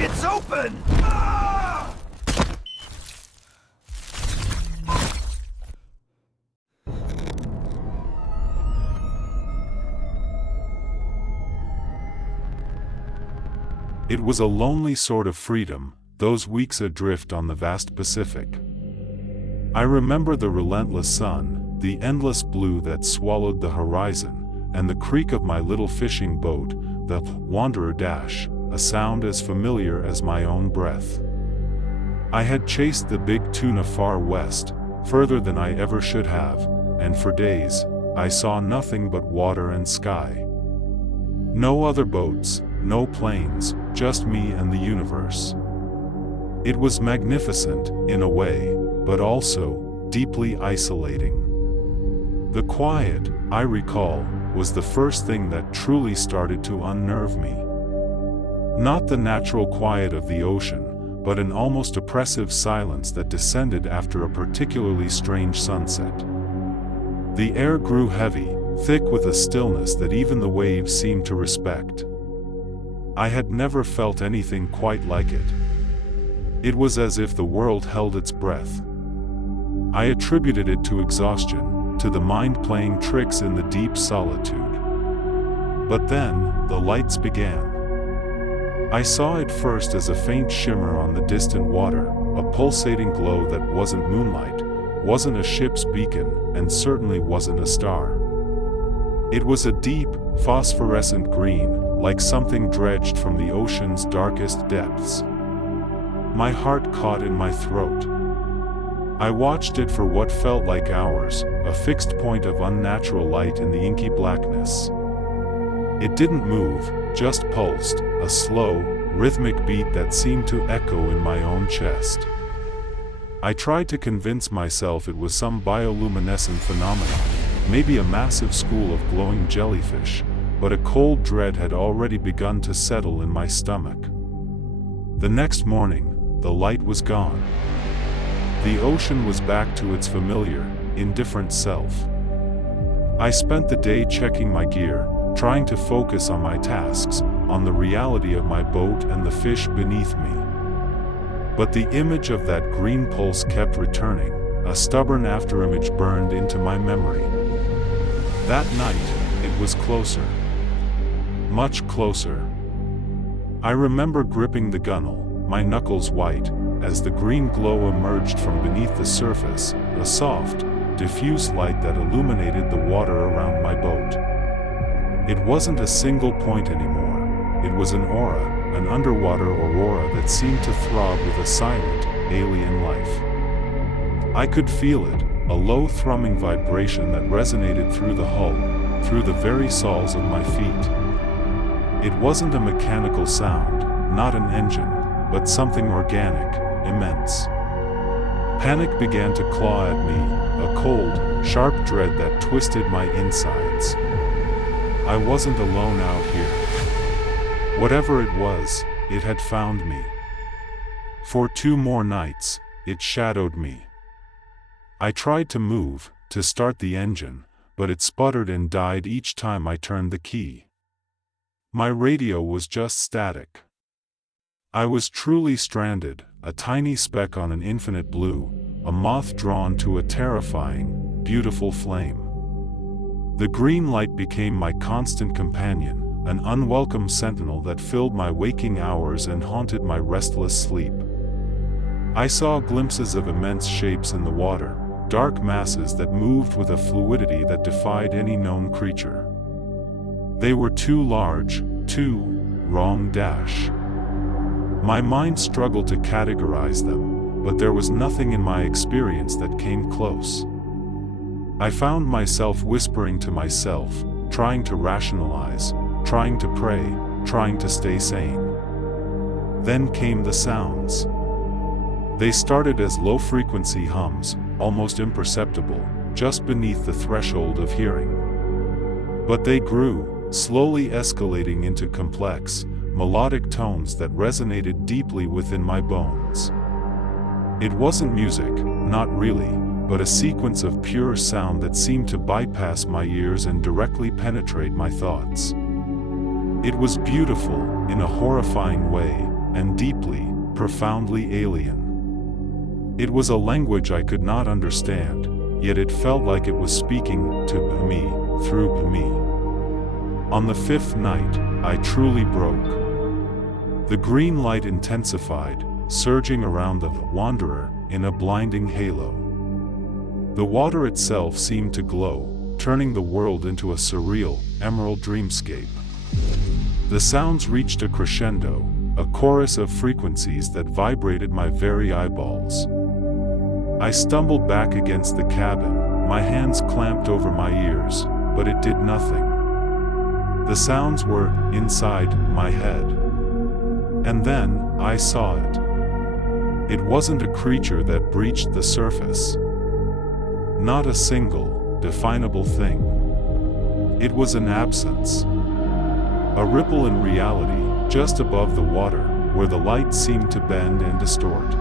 It's open! Ah! It was a lonely sort of freedom, those weeks adrift on the vast Pacific. I remember the relentless sun, the endless blue that swallowed the horizon, and the creak of my little fishing boat, the Wanderer Dash, a sound as familiar as my own breath. I had chased the big tuna far west, further than I ever should have, and for days, I saw nothing but water and sky. No other boats, no planes, just me and the universe. It was magnificent, in a way, but also deeply isolating. The quiet, I recall, was the first thing that truly started to unnerve me. Not the natural quiet of the ocean, but an almost oppressive silence that descended after a particularly strange sunset. The air grew heavy, thick with a stillness that even the waves seemed to respect. I had never felt anything quite like it. It was as if the world held its breath. I attributed it to exhaustion, to the mind playing tricks in the deep solitude. But then, the lights began. I saw it first as a faint shimmer on the distant water, a pulsating glow that wasn't moonlight, wasn't a ship's beacon, and certainly wasn't a star. It was a deep, phosphorescent green, like something dredged from the ocean's darkest depths. My heart caught in my throat. I watched it for what felt like hours, a fixed point of unnatural light in the inky blackness. It didn't move, just pulsed, a slow, rhythmic beat that seemed to echo in my own chest. I tried to convince myself it was some bioluminescent phenomenon, maybe a massive school of glowing jellyfish, but a cold dread had already begun to settle in my stomach. The next morning, the light was gone. The ocean was back to its familiar, indifferent self. I spent the day checking my gear, trying to focus on my tasks, on the reality of my boat and the fish beneath me. But the image of that green pulse kept returning, a stubborn afterimage burned into my memory. That night, it was closer. Much closer. I remember gripping the gunwale, my knuckles white, as the green glow emerged from beneath the surface, a soft, diffuse light that illuminated the water around my boat. It wasn't a single point anymore, it was an aura, an underwater aurora that seemed to throb with a silent, alien life. I could feel it, a low thrumming vibration that resonated through the hull, through the very soles of my feet. It wasn't a mechanical sound, not an engine, but something organic, immense. Panic began to claw at me, a cold, sharp dread that twisted my insides. I wasn't alone out here. Whatever it was, it had found me. For 2 more nights, it shadowed me. I tried to move, to start the engine, but it sputtered and died each time I turned the key. My radio was just static. I was truly stranded, a tiny speck on an infinite blue, a moth drawn to a terrifying, beautiful flame. The green light became my constant companion, an unwelcome sentinel that filled my waking hours and haunted my restless sleep. I saw glimpses of immense shapes in the water, dark masses that moved with a fluidity that defied any known creature. They were too large, too wrong dash. My mind struggled to categorize them, but there was nothing in my experience that came close. I found myself whispering to myself, trying to rationalize, trying to pray, trying to stay sane. Then came the sounds. They started as low-frequency hums, almost imperceptible, just beneath the threshold of hearing. But they grew, slowly escalating into complex, melodic tones that resonated deeply within my bones. It wasn't music, not really, but a sequence of pure sound that seemed to bypass my ears and directly penetrate my thoughts. It was beautiful, in a horrifying way, and deeply, profoundly alien. It was a language I could not understand, yet it felt like it was speaking to me, through me. On the fifth night, I truly broke. The green light intensified, surging around the wanderer in a blinding halo. The water itself seemed to glow, turning the world into a surreal, emerald dreamscape. The sounds reached a crescendo, a chorus of frequencies that vibrated my very eyeballs. I stumbled back against the cabin, my hands clamped over my ears, but it did nothing. The sounds were inside my head. And then, I saw it. It wasn't a creature that breached the surface. Not a single, definable thing. It was an absence. A ripple in reality, just above the water, where the light seemed to bend and distort.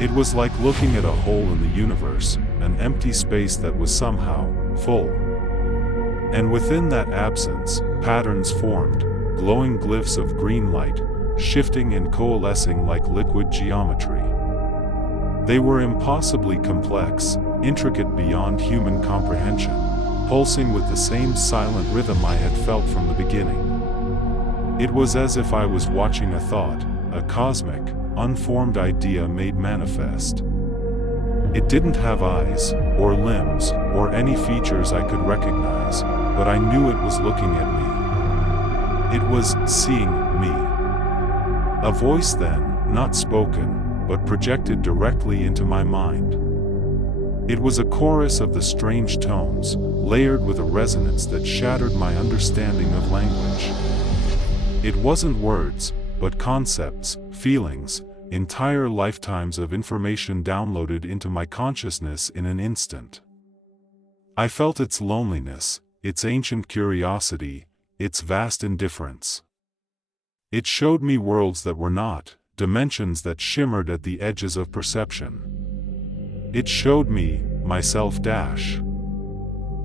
It was like looking at a hole in the universe, an empty space that was somehow full. And within that absence, patterns formed, glowing glyphs of green light, shifting and coalescing like liquid geometry. They were impossibly complex, intricate beyond human comprehension, pulsing with the same silent rhythm I had felt from the beginning. It was as if I was watching a thought, a cosmic, unformed idea made manifest. It didn't have eyes, or limbs, or any features I could recognize, but I knew it was looking at me. It was seeing me. A voice then, not spoken, but projected directly into my mind. It was a chorus of the strange tones, layered with a resonance that shattered my understanding of language. It wasn't words, but concepts, feelings, entire lifetimes of information downloaded into my consciousness in an instant. I felt its loneliness, its ancient curiosity, its vast indifference. It showed me worlds that were not, dimensions that shimmered at the edges of perception. It showed me, myself dash.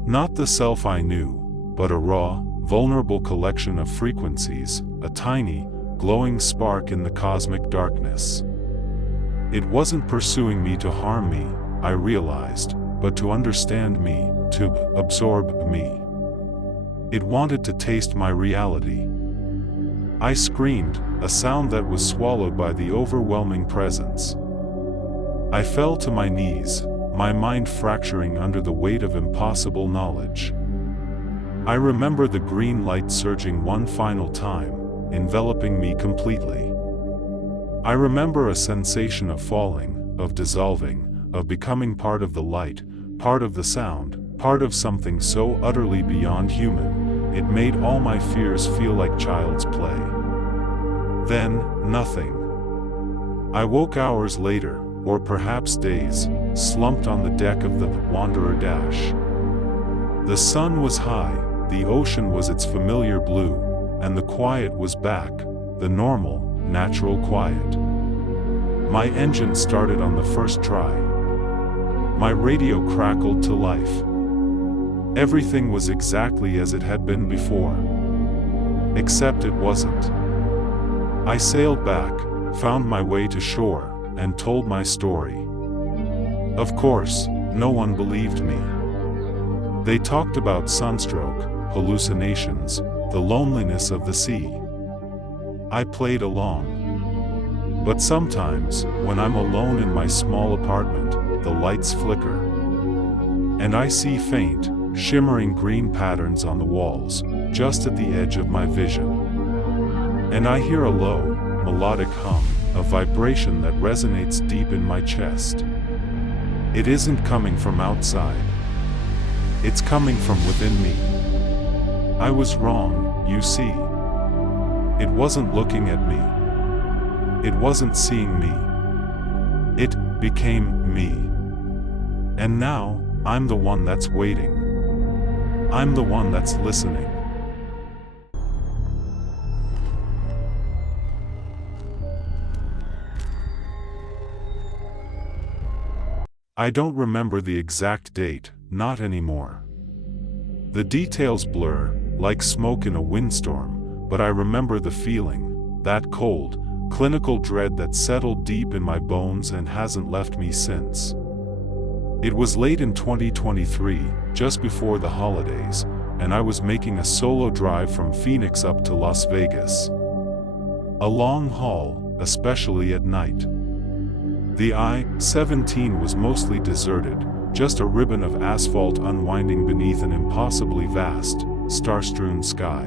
Not the self I knew, but a raw, vulnerable collection of frequencies, a tiny, glowing spark in the cosmic darkness. It wasn't pursuing me to harm me, I realized, but to understand me, to absorb me. It wanted to taste my reality. I screamed, a sound that was swallowed by the overwhelming presence. I fell to my knees, my mind fracturing under the weight of impossible knowledge. I remember the green light surging one final time, enveloping me completely. I remember a sensation of falling, of dissolving, of becoming part of the light, part of the sound, part of something so utterly beyond human, it made all my fears feel like child's play. Then, nothing. I woke hours later, or perhaps days, slumped on the deck of the Wanderer Dash. The sun was high, the ocean was its familiar blue, and the quiet was back, the normal, natural quiet. My engine started on the first try. My radio crackled to life. Everything was exactly as it had been before. Except it wasn't. I sailed back, found my way to shore, and told my story. Of course, no one believed me. They talked about sunstroke, hallucinations, the loneliness of the sea. I played along. But sometimes, when I'm alone in my small apartment, the lights flicker. And I see faint, shimmering green patterns on the walls, just at the edge of my vision. And I hear a low, melodic hum, a vibration that resonates deep in my chest. It isn't coming from outside. It's coming from within me. I was wrong, you see. It wasn't looking at me. It wasn't seeing me. It became me. And now, I'm the one that's waiting. I'm the one that's listening. I don't remember the exact date, not anymore. The details blur, like smoke in a windstorm, but I remember the feeling, that cold, clinical dread that settled deep in my bones and hasn't left me since. It was late in 2023, just before the holidays, and I was making a solo drive from Phoenix up to Las Vegas. A long haul, especially at night. The I-17 was mostly deserted, just a ribbon of asphalt unwinding beneath an impossibly vast, star-strewn sky.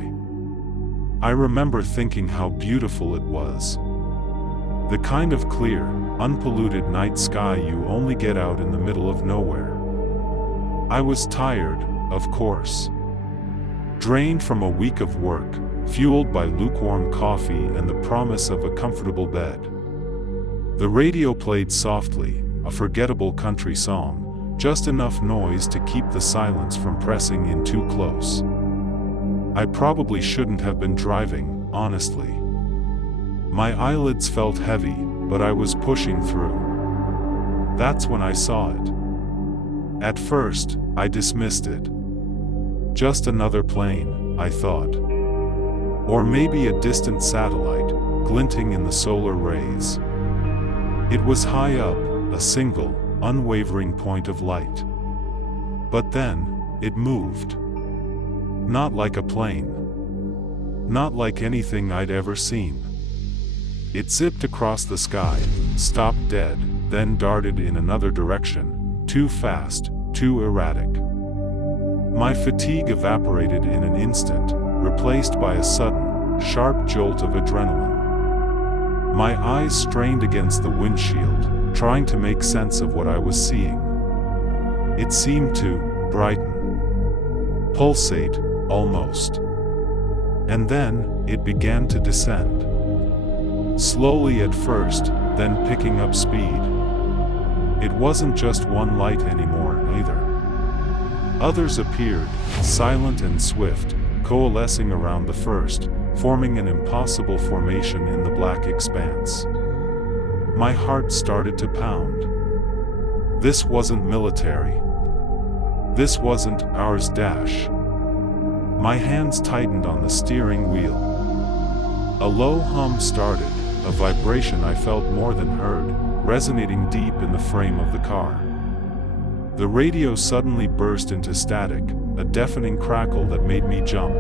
I remember thinking how beautiful it was. The kind of clear, unpolluted night sky you only get out in the middle of nowhere. I was tired, of course. Drained from a week of work, fueled by lukewarm coffee and the promise of a comfortable bed. The radio played softly, a forgettable country song, just enough noise to keep the silence from pressing in too close. I probably shouldn't have been driving, honestly. My eyelids felt heavy, but I was pushing through. That's when I saw it. At first, I dismissed it. Just another plane, I thought. Or maybe a distant satellite, glinting in the solar rays. It was high up, a single, unwavering point of light. But then, it moved. Not like a plane. Not like anything I'd ever seen. It zipped across the sky, stopped dead, then darted in another direction, too fast, too erratic. My fatigue evaporated in an instant, replaced by a sudden, sharp jolt of adrenaline. My eyes strained against the windshield, trying to make sense of what I was seeing. It seemed to brighten, pulsate, almost. And then, it began to descend. Slowly at first, then picking up speed. It wasn't just one light anymore, either. Others appeared, silent and swift, coalescing around the first, forming an impossible formation in the black expanse. My heart started to pound. This wasn't military. This wasn't ours. My hands tightened on the steering wheel. A low hum started, a vibration I felt more than heard, resonating deep in the frame of the car. The radio suddenly burst into static, a deafening crackle that made me jump.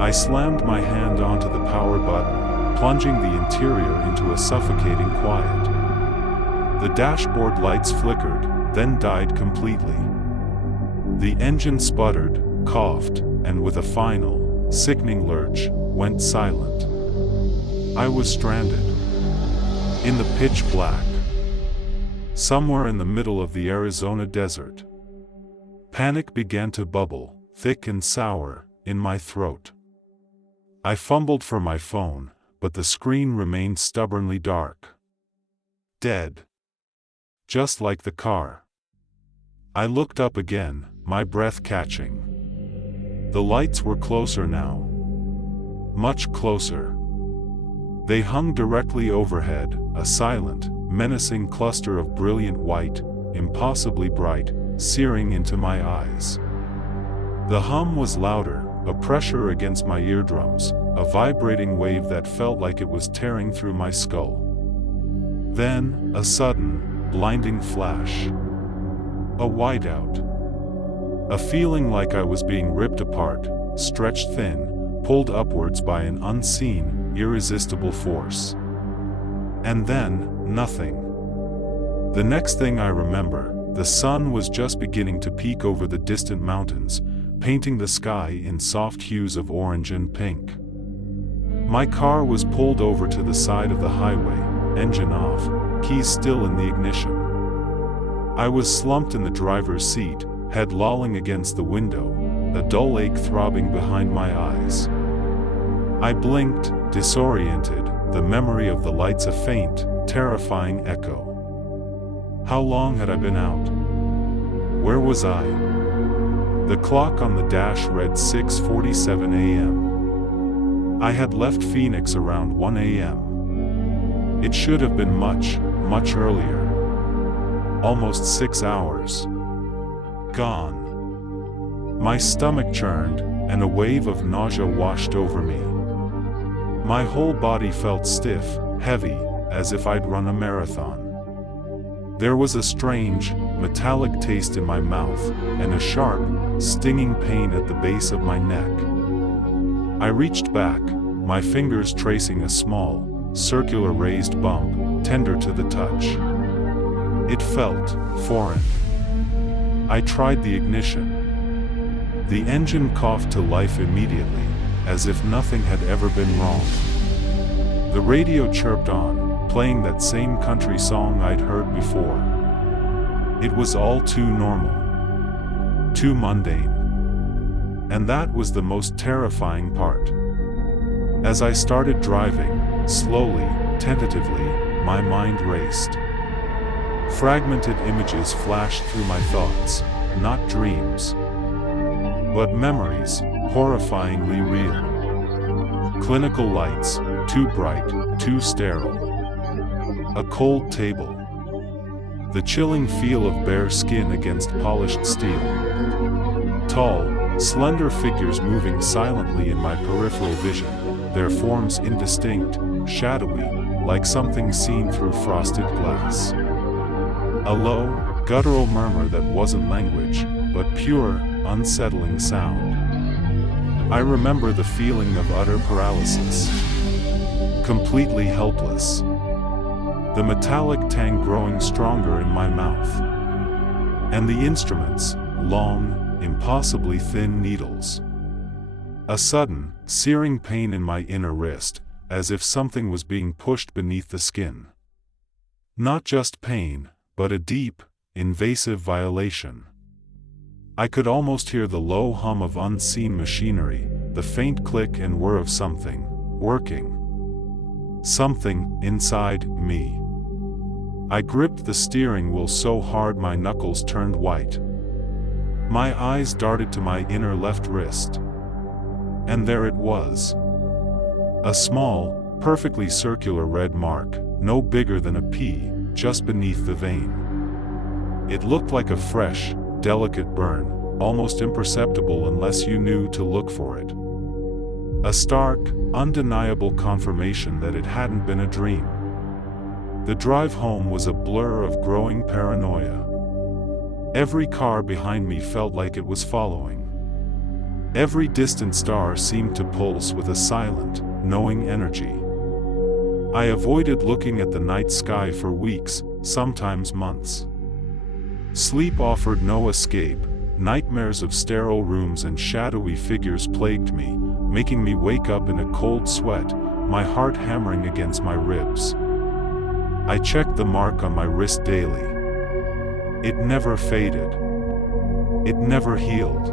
I slammed my hand onto the power button, plunging the interior into a suffocating quiet. The dashboard lights flickered, then died completely. The engine sputtered, coughed, and with a final, sickening lurch, went silent. I was stranded. In the pitch black. Somewhere in the middle of the Arizona desert. Panic began to bubble, thick and sour, in my throat. I fumbled for my phone, but the screen remained stubbornly dark. Dead. Just like the car. I looked up again, my breath catching. The lights were closer now. Much closer. They hung directly overhead, a silent, menacing cluster of brilliant white, impossibly bright, searing into my eyes. The hum was louder, a pressure against my eardrums, a vibrating wave that felt like it was tearing through my skull. Then, a sudden, blinding flash. A whiteout. A feeling like I was being ripped apart, stretched thin, pulled upwards by an unseen, irresistible force. And then, nothing. The next thing I remember, the sun was just beginning to peek over the distant mountains, painting the sky in soft hues of orange and pink. My car was pulled over to the side of the highway, engine off, keys still in the ignition. I was slumped in the driver's seat, head lolling against the window, a dull ache throbbing behind my eyes. I blinked, disoriented, the memory of the lights a faint, terrifying echo. How long had I been out? Where was I? The clock on the dash read 6:47 a.m. I had left Phoenix around 1 a.m. It should have been much, much earlier. Almost 6 hours. Gone. My stomach churned, and a wave of nausea washed over me. My whole body felt stiff, heavy, as if I'd run a marathon. There was a strange, metallic taste in my mouth, and a sharp, stinging pain at the base of my neck. I reached back, my fingers tracing a small, circular raised bump, tender to the touch. It felt foreign. I tried the ignition. The engine coughed to life immediately, as if nothing had ever been wrong. The radio chirped on, playing that same country song I'd heard before. It was all too normal, too mundane. And that was the most terrifying part. As I started driving, slowly, tentatively, my mind raced. Fragmented images flashed through my thoughts, not dreams, but memories, horrifyingly real. Clinical lights, too bright, too sterile. A cold table. The chilling feel of bare skin against polished steel. Tall, slender figures moving silently in my peripheral vision, their forms indistinct, shadowy, like something seen through frosted glass. A low, guttural murmur that wasn't language, but pure, unsettling sound. I remember the feeling of utter paralysis. Completely helpless. The metallic tang growing stronger in my mouth. And the instruments, long, impossibly thin needles. A sudden, searing pain in my inner wrist, as if something was being pushed beneath the skin. Not just pain, but a deep, invasive violation. I could almost hear the low hum of unseen machinery, the faint click and whir of something, working. Something inside me. I gripped the steering wheel so hard my knuckles turned white. My eyes darted to my inner left wrist. And there it was. A small, perfectly circular red mark, no bigger than a pea, just beneath the vein. It looked like a fresh, delicate burn, almost imperceptible unless you knew to look for it. A stark, undeniable confirmation that it hadn't been a dream. The drive home was a blur of growing paranoia. Every car behind me felt like it was following. Every distant star seemed to pulse with a silent, knowing energy. I avoided looking at the night sky for weeks, sometimes months. Sleep offered no escape. Nightmares of sterile rooms and shadowy figures plagued me, making me wake up in a cold sweat, my heart hammering against my ribs. I checked the mark on my wrist daily. It never faded. It never healed.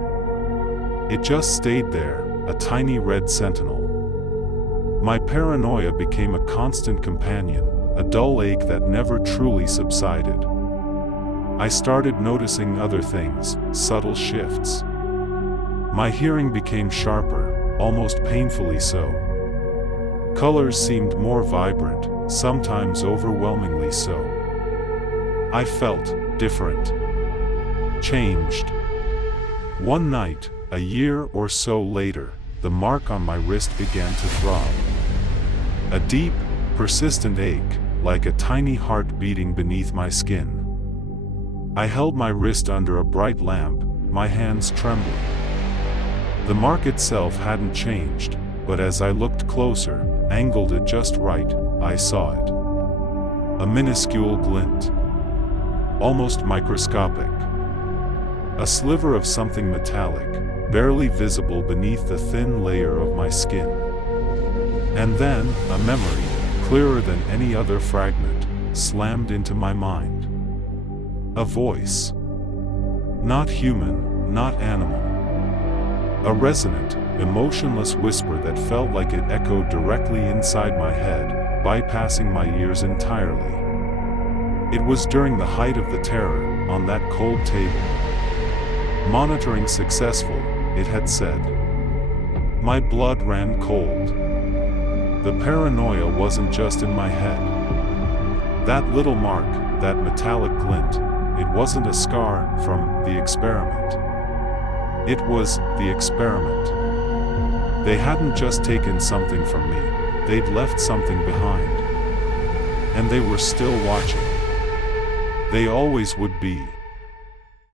It just stayed there, a tiny red sentinel. My paranoia became a constant companion, a dull ache that never truly subsided. I started noticing other things, subtle shifts. My hearing became sharper, almost painfully so. Colors seemed more vibrant, sometimes overwhelmingly so. I felt different. Changed. One night, a year or so later, the mark on my wrist began to throb. A deep, persistent ache, like a tiny heart beating beneath my skin. I held my wrist under a bright lamp, my hands trembling. The mark itself hadn't changed, but as I looked closer, angled it just right, I saw it. A minuscule glint. Almost microscopic. A sliver of something metallic, barely visible beneath the thin layer of my skin. And then, a memory, clearer than any other fragment, slammed into my mind. A voice. Not human, not animal. A resonant, emotionless whisper that felt like it echoed directly inside my head, bypassing my ears entirely. It was during the height of the terror, on that cold table. Monitoring successful, it had said. My blood ran cold. The paranoia wasn't just in my head. That little mark, that metallic glint, it wasn't a scar from the experiment. It was the experiment. They hadn't just taken something from me, they'd left something behind. And they were still watching. They always would be.